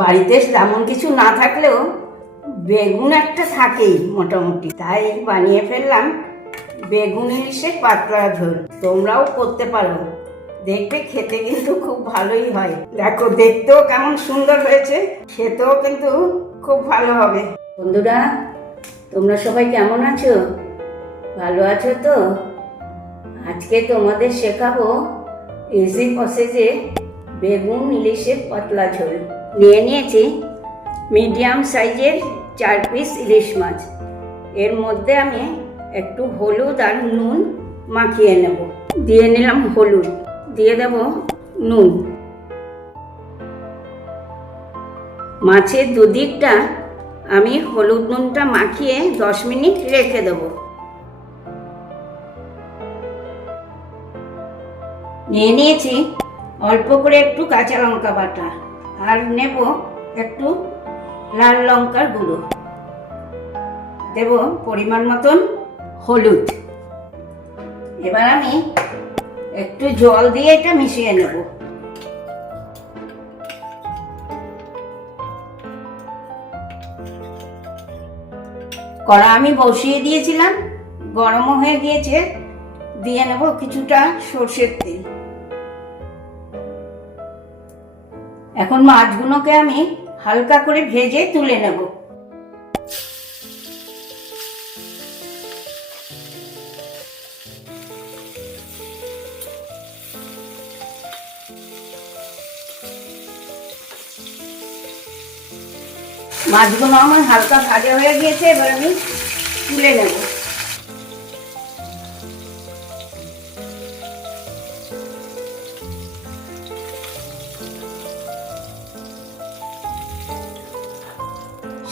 বাড়িতে তেমন কিছু না থাকলেও বেগুন একটা থাকেই মোটামুটি। তাই বানিয়ে ফেললাম। বেগুন ইলিশে পাতলা ঝোল। তোমরাও করতে পারো। দেখবে খেতে কিন্তু খুব ভালোই হয়। দেখো, দেখতেও কেমন সুন্দর হয়েছে। খেতেও কিন্তু খুব ভালো হবে। বন্ধুরা, তোমরা সবাই কেমন আছো? ভালো আছো তো? আজকে তোমাদের শেখাবো ইজি প্রসেসে বেগুন ইলিশের পাতলা ঝোল। নিয়ে নিয়েছি মিডিয়াম সাইজের চার পিস ইলিশ মাছ। এর মধ্যে আমি একটু হলুদ আর নুন মাখিয়ে নেব। দিয়ে নিলাম হলুদ। দিয়ে দেব নুন। মাছের দুদিকটা আমি হলুদ নুনটা মাখিয়ে দশ মিনিট রেখে দেবো। নিয়ে নিয়েছি অল্প করে একটু কাঁচা লঙ্কা বাটা। আর নেব একটু লাল লঙ্কার গুঁড়ো। দেব পরিমাণ মতন হলুদ। এবার আমি একটু জল দিয়ে এটা মিশিয়ে নেব। কড়া আমি বসিয়ে দিয়েছিলাম, গরমও হয়ে গিয়েছে। দিয়ে নেব কিছুটা সর্ষের তেল। এখন মাছগুলোকে আমি হালকা করে ভেজে তুলে নেব। মাছগুলো আমার হালকা ভাজা হয়ে গিয়েছে, এবার আমি তুলে নেব।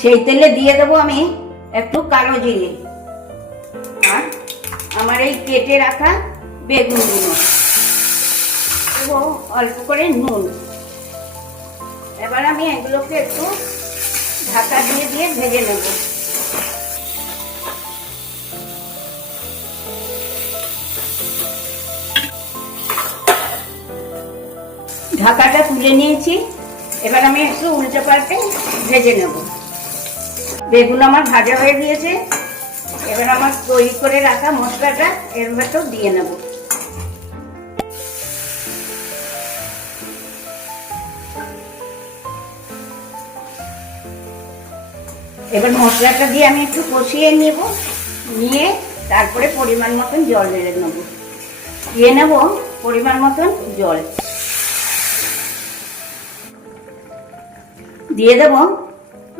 সেই তেলে দিয়ে দেবো আমি একটু কালো জিরে। আর আমার এই কেটে রাখা বেগুনগুলো দেবো অল্প করে নুন। এবার আমি এগুলোকে একটু ঢাকা দিয়ে দিয়ে ভেজে নেব। ঢাকাটা তুলে নিয়েছি। এবার আমি একটু উল্টে পাল্টে ভেজে নেব। বেগুন আমার ভাজা হয়ে গিয়েছে, এবার আমার তৈরি করে রাখা মশলাটা এর ভেতর দিয়ে নেব। এবার মশলাটা দিয়ে আমি একটু কষিয়ে নেব, নিয়ে তারপরে পরিমাণ মতন জল ঢেলে নেব। দিয়ে নেব পরিমাণ মতন জল। দিয়ে দেব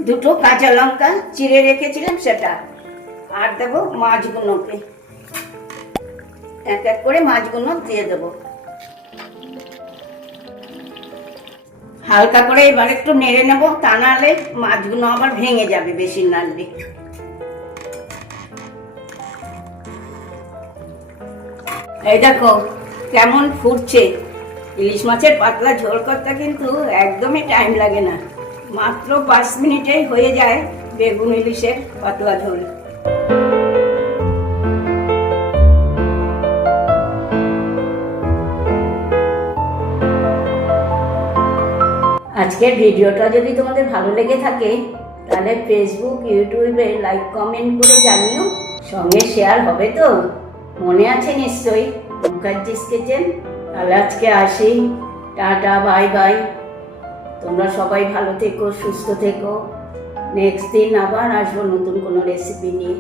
দুটো কাঁচা লঙ্কা চিড়ে রেখেছিলাম সেটা। আর দেব মাছগুলোকে। এক এক করে মাছগুলো দিয়ে দেব। হালকা করে এবার একটু নেড়ে নেব, তা নাহলে মাছগুলো আবার ভেঙে যাবে বেশি নাড়লে এই দেখো, কেমন ফুটছে। ইলিশ মাছের পাতলা ঝোল করতে কিন্তু একদমই টাইম লাগে না। মাত্র পাঁচ মিনিটেই হয়ে যায় বেগুন ইলিশের পাতলা ঝোল। আজকের ভিডিওটা যদি তোমাদের ভালো লেগে থাকে, তাহলে ফেসবুক ইউটিউবে লাইক কমেন্ট করে জানিও। সঙ্গে শেয়ার হবে তো? মনে আছে নিশ্চয়ই? মুখার্জিস তাহলে আজকে আসি। টাটা বাই বাই তোমরা সবাই ভালো থেকো সুস্থ থেকো। নেক্সট দিন আবার আসব নতুন কোনো রেসিপি নিয়ে।